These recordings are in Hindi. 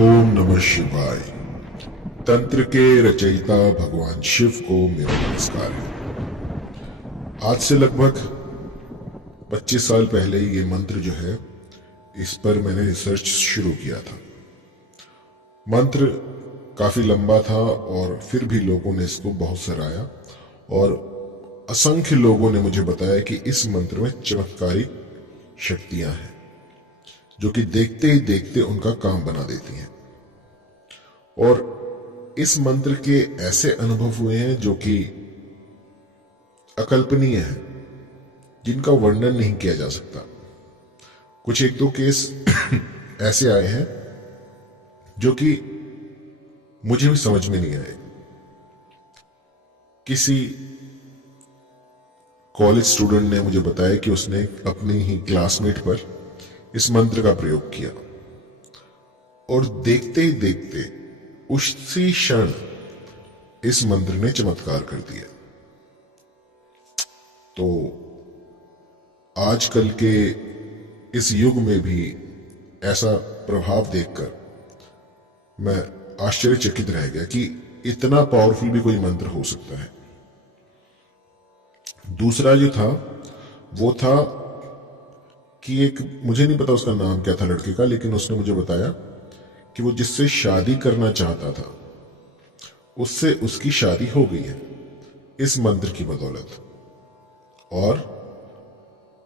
ओम नमः शिवाय। तंत्र के रचयिता भगवान शिव को मेरा नमस्कार है। आज से लगभग 25 साल पहले ये मंत्र जो है, इस पर मैंने रिसर्च शुरू किया था। मंत्र काफी लंबा था और फिर भी लोगों ने इसको बहुत सराहा और असंख्य लोगों ने मुझे बताया कि इस मंत्र में चमत्कारी शक्तियां हैं जो कि देखते ही देखते उनका काम बना देती हैं। और इस मंत्र के ऐसे अनुभव हुए हैं जो कि अकल्पनीय है, जिनका वर्णन नहीं किया जा सकता। कुछ एक दो केस ऐसे आए हैं जो कि मुझे भी समझ में नहीं आए। किसी कॉलेज स्टूडेंट ने मुझे बताया कि उसने अपने ही क्लासमेट पर इस मंत्र का प्रयोग किया और देखते ही देखते उसी क्षण इस मंत्र ने चमत्कार कर दिया। तो आजकल के इस युग में भी ऐसा प्रभाव देखकर मैं आश्चर्यचकित रह गया कि इतना पावरफुल भी कोई मंत्र हो सकता है। दूसरा जो था वो था कि एक, मुझे नहीं पता उसका नाम क्या था लड़के का, लेकिन उसने मुझे बताया कि वो जिससे शादी करना चाहता था उससे उसकी शादी हो गई है इस मंत्र की बदौलत। और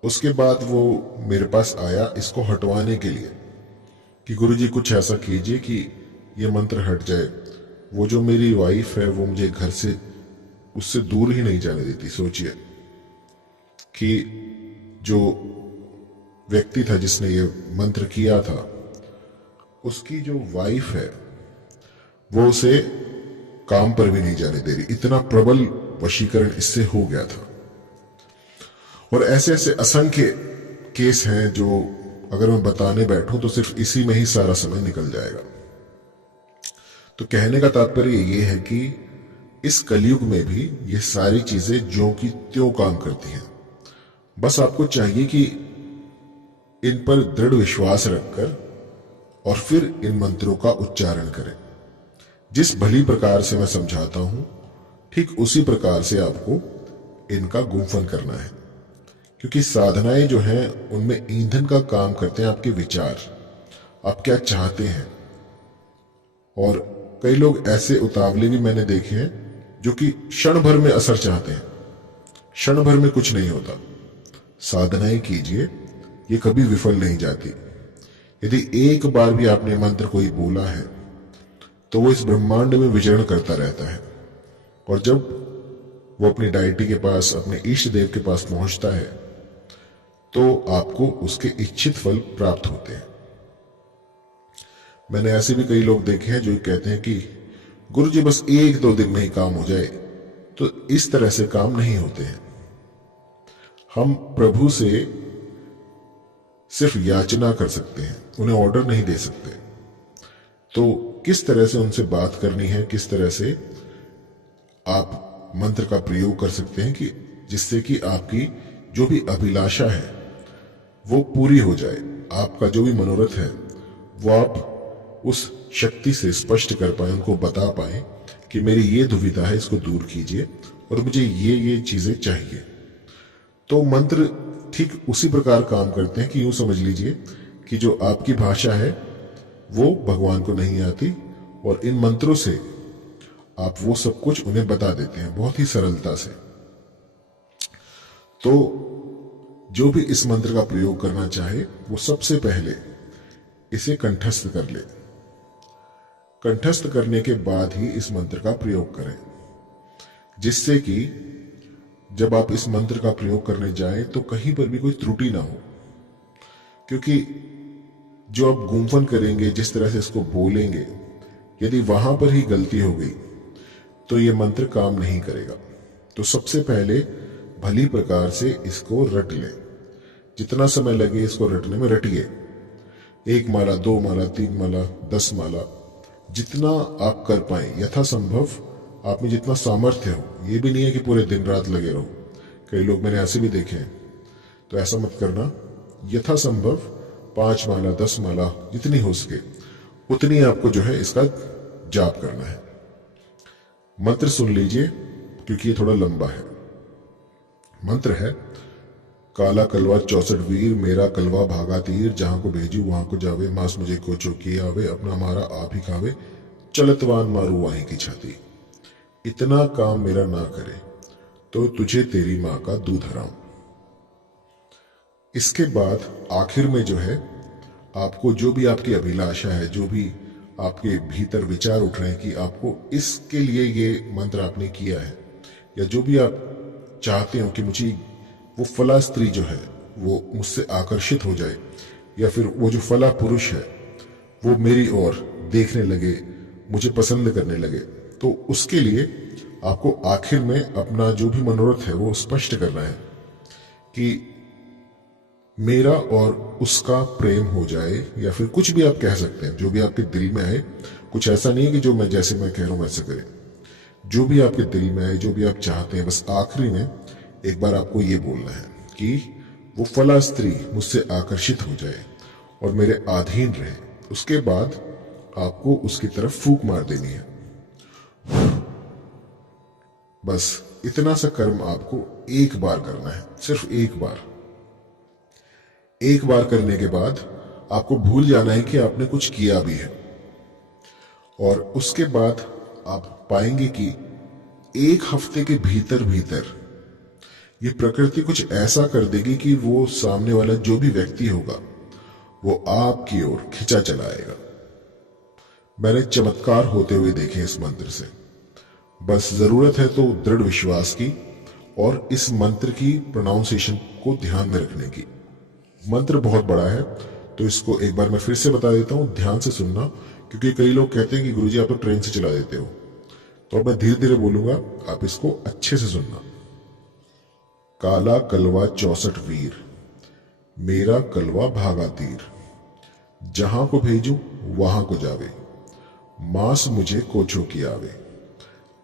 उसके बाद वो मेरे पास आया इसको हटवाने के लिए कि गुरुजी कुछ ऐसा कीजिए कि ये मंत्र हट जाए। वो जो मेरी वाइफ है वो मुझे घर से उससे दूर ही नहीं जाने देती। सोचिए कि जो व्यक्ति था जिसने ये मंत्र किया था, उसकी जो वाइफ है वो उसे काम पर भी नहीं जाने दे रही। इतना प्रबल वशीकरण इससे हो गया था। और ऐसे ऐसे असंख्य केस हैं जो अगर मैं बताने बैठूं तो सिर्फ इसी में ही सारा समय निकल जाएगा। तो कहने का तात्पर्य ये है कि इस कलयुग में भी ये सारी चीजें ज्यों की त्यों काम करती हैं। बस आपको चाहिए कि इन पर दृढ़ विश्वास रखकर और फिर इन मंत्रों का उच्चारण करें। जिस भली प्रकार से मैं समझाता हूं ठीक उसी प्रकार से आपको इनका गुंफन करना है, क्योंकि साधनाएं जो हैं उनमें ईंधन का काम करते हैं आपके विचार, आप क्या चाहते हैं। और कई लोग ऐसे उतावले भी मैंने देखे हैं जो कि क्षण भर में असर चाहते हैं, क्षण भर में कुछ नहीं होता। साधनाएं कीजिए, ये कभी विफल नहीं जाती। यदि एक बार भी आपने मंत्र कोई बोला है तो वो इस ब्रह्मांड में विचरण करता रहता है, और जब वो अपनी डायटी के पास, अपने इष्ट देव के पास पहुंचता है तो आपको उसके इच्छित फल प्राप्त होते हैं। मैंने ऐसे भी कई लोग देखे हैं जो कहते हैं कि गुरुजी बस 1-2 दिन में ही काम हो जाए। तो इस तरह से काम नहीं होते हैं। हम प्रभु से सिर्फ याचना कर सकते हैं, उन्हें ऑर्डर नहीं दे सकते। तो किस तरह से उनसे बात करनी है, किस तरह से आप मंत्र का प्रयोग कर सकते हैं कि जिससे कि आपकी जो भी अभिलाषा है वो पूरी हो जाए। आपका जो भी मनोरथ है वो आप उस शक्ति से स्पष्ट कर पाए, उनको बता पाए कि मेरी ये दुविधा है, इसको दूर कीजिए और मुझे ये चीजें चाहिए। तो मंत्र ठीक उसी प्रकार काम करते हैं कि यूं समझ लीजिए कि जो आपकी भाषा है वो भगवान को नहीं आती, और इन मंत्रों से आप वो सब कुछ उन्हें बता देते हैं बहुत ही सरलता से। तो जो भी इस मंत्र का प्रयोग करना चाहे वो सबसे पहले इसे कंठस्थ कर ले। कंठस्थ करने के बाद ही इस मंत्र का प्रयोग करें, जिससे कि जब आप इस मंत्र का प्रयोग करने जाएं तो कहीं पर भी कोई त्रुटि ना हो। क्योंकि जो आप गुंफन करेंगे, जिस तरह से इसको बोलेंगे, यदि वहां पर ही गलती हो गई तो ये मंत्र काम नहीं करेगा। तो सबसे पहले भली प्रकार से इसको रट लें। जितना समय लगे इसको रटने में रटिए। 1 माला, 2 माला, 3 माला, 10 माला, जितना आप कर पाए यथासंभव, आप में जितना सामर्थ्य हो। ये भी नहीं है कि पूरे दिन रात लगे रहो, कई लोग मैंने ऐसे भी देखे हैं, तो ऐसा मत करना। यथासंभव 5 माला, 10 माला, जितनी हो सके उतनी आपको जो है इसका जाप करना है। मंत्र सुन लीजिए क्योंकि ये थोड़ा लंबा है। मंत्र है, काला कलवा 64 वीर, मेरा कलवा भागा तीर, जहां को भेजू वहां को जावे, मांस मुझे को चौकी आवे, अपना मारा आप ही खावे, चलतवान मारू वाही की छाती। इतना काम मेरा ना करे तो तुझे तेरी मां का दूध हराम। इसके बाद आखिर में जो है आपको जो भी आपकी अभिलाषा है, जो भी आपके भीतर विचार उठ रहे हैं कि आपको इसके लिए ये मंत्र आपने किया है, या जो भी आप चाहते हो कि मुझे वो फला स्त्री जो है वो मुझसे आकर्षित हो जाए, या फिर वो जो फला पुरुष है वो मेरी ओर देखने लगे, मुझे पसंद करने लगे, तो उसके लिए आपको आखिर में अपना जो भी मनोरथ है वो स्पष्ट करना है कि मेरा और उसका प्रेम हो जाए, या फिर कुछ भी आप कह सकते हैं, जो भी आपके दिल में आए। कुछ ऐसा नहीं है कि जो मैं जैसे मैं कह रहा हूं वैसे करें, जो भी आपके दिल में आए, जो भी आप चाहते हैं, बस आखिरी में एक बार आपको ये बोलना है कि वो फला स्त्री मुझसे आकर्षित हो जाए और मेरे अधीन रहे। उसके बाद आपको उसकी तरफ फूंक मार देनी है। बस इतना सा कर्म आपको एक बार करना है, सिर्फ एक बार। एक बार करने के बाद आपको भूल जाना है कि आपने कुछ किया भी है, और उसके बाद आप पाएंगे कि एक हफ्ते के भीतर भीतर ये प्रकृति कुछ ऐसा कर देगी कि वो सामने वाला जो भी व्यक्ति होगा वो आपकी ओर खिंचा चला आएगा। मैंने चमत्कार होते हुए देखे इस मंत्र से। बस जरूरत है तो दृढ़ विश्वास की और इस मंत्र की प्रोनाउंसिएशन को ध्यान में रखने की। मंत्र बहुत बड़ा है तो इसको एक बार मैं फिर से बता देता हूं, ध्यान से सुनना, क्योंकि कई लोग कहते हैं कि गुरुजी आप तो ट्रेन से चला देते हो। तो अब मैं धीरे धीरे बोलूंगा, आप इसको अच्छे से सुनना। काला कलवा 64 वीर, मेरा कलवा भागा तीर, जहां को भेजू वहां को जावे, मांस मुझे कोचो की आवे,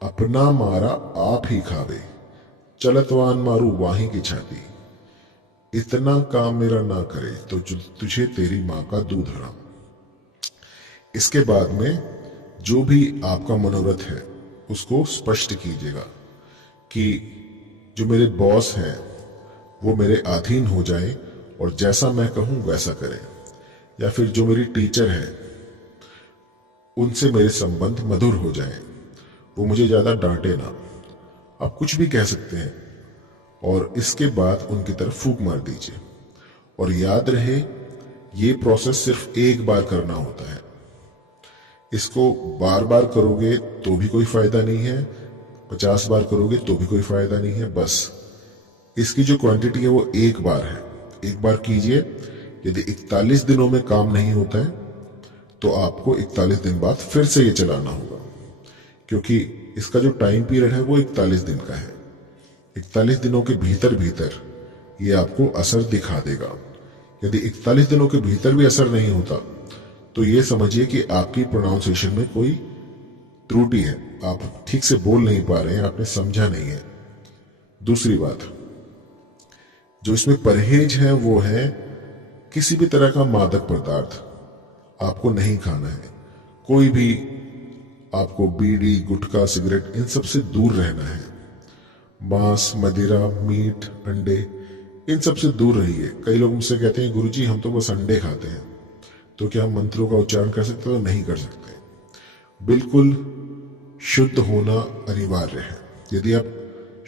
अपना मारा आप ही खावे, चलतवान मारू वाही की छाती। इतना काम मेरा ना करे तो तुझे तेरी मां का दूध हराम। इसके बाद में जो भी आपका मनोरथ है उसको स्पष्ट कीजिएगा कि जो मेरे बॉस हैं वो मेरे अधीन हो जाएं और जैसा मैं कहूं वैसा करें, या फिर जो मेरी टीचर है उनसे मेरे संबंध मधुर हो जाएं, वो मुझे ज्यादा डांटे ना। आप कुछ भी कह सकते हैं और इसके बाद उनकी तरफ फूंक मार दीजिए। और याद रहे ये प्रोसेस सिर्फ एक बार करना होता है, इसको बार बार करोगे तो भी कोई फायदा नहीं है, 50 बार करोगे तो भी कोई फायदा नहीं है। बस इसकी जो क्वांटिटी है वो एक बार है, एक बार कीजिए। यदि 41 दिनों में काम नहीं होता है तो आपको 41 दिन बाद फिर से ये चलाना होगा, क्योंकि इसका जो टाइम पीरियड है वो 41 दिन का है। 41 दिनों के भीतर भीतर ये आपको असर दिखा देगा। यदि 41 दिनों के भीतर भी असर नहीं होता तो ये समझिए कि आपकी प्रोनाउंसिएशन में कोई त्रुटि है, आप ठीक से बोल नहीं पा रहे हैं, आपने समझा नहीं है। दूसरी बात जो इसमें परहेज है वो है किसी भी तरह का मादक पदार्थ आपको नहीं खाना है। कोई भी आपको बीड़ी, गुटखा, सिगरेट, इन सब से दूर रहना है। मांस, मदिरा, मीट, अंडे, इन सब से दूर रहिए। कई लोग मुझसे कहते हैं गुरुजी हम तो बस अंडे खाते हैं, तो क्या हम मंत्रों का उच्चारण कर सकते हैं? तो नहीं कर सकते। बिल्कुल शुद्ध होना अनिवार्य है। यदि आप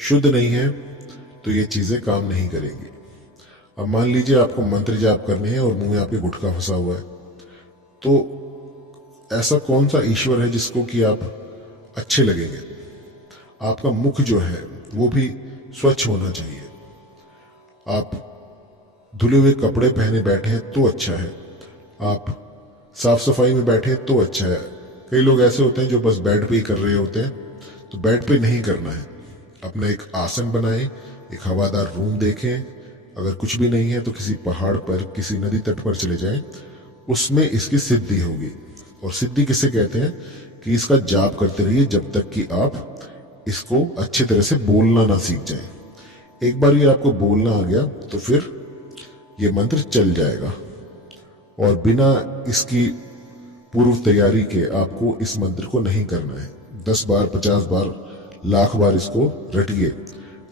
शुद्ध नहीं है तो ये चीजें काम नहीं करेंगी। अब मान लीजिए आपको मंत्र जाप करने हैं और मुंह में आपके गुटखा फंसा हुआ है, तो ऐसा कौन सा ईश्वर है जिसको कि आप अच्छे लगेंगे? आपका मुख जो है वो भी स्वच्छ होना चाहिए। आप धुले हुए कपड़े पहने बैठे हैं तो अच्छा है, आप साफ सफाई में बैठे तो अच्छा है। कई लोग ऐसे होते हैं जो बस बेड पे ही कर रहे होते हैं, तो बेड पे नहीं करना है। अपना एक आसन बनाएं, एक हवादार रूम देखें, अगर कुछ भी नहीं है तो किसी पहाड़ पर, किसी नदी तट पर चले जाएं, उसमें इसकी सिद्धि होगी। और सिद्धि किसे कहते हैं कि इसका जाप करते रहिए जब तक कि आप इसको अच्छी तरह से बोलना ना सीख जाएं। एक बार ये आपको बोलना आ गया तो फिर ये मंत्र चल जाएगा, और बिना इसकी पूर्व तैयारी के आपको इस मंत्र को नहीं करना है। 10 बार, 50 बार, लाख बार इसको रटिए।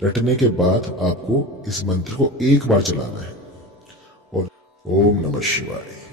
रटने के बाद आपको इस मंत्र को एक बार चलाना है और ओम नमः शिवाय।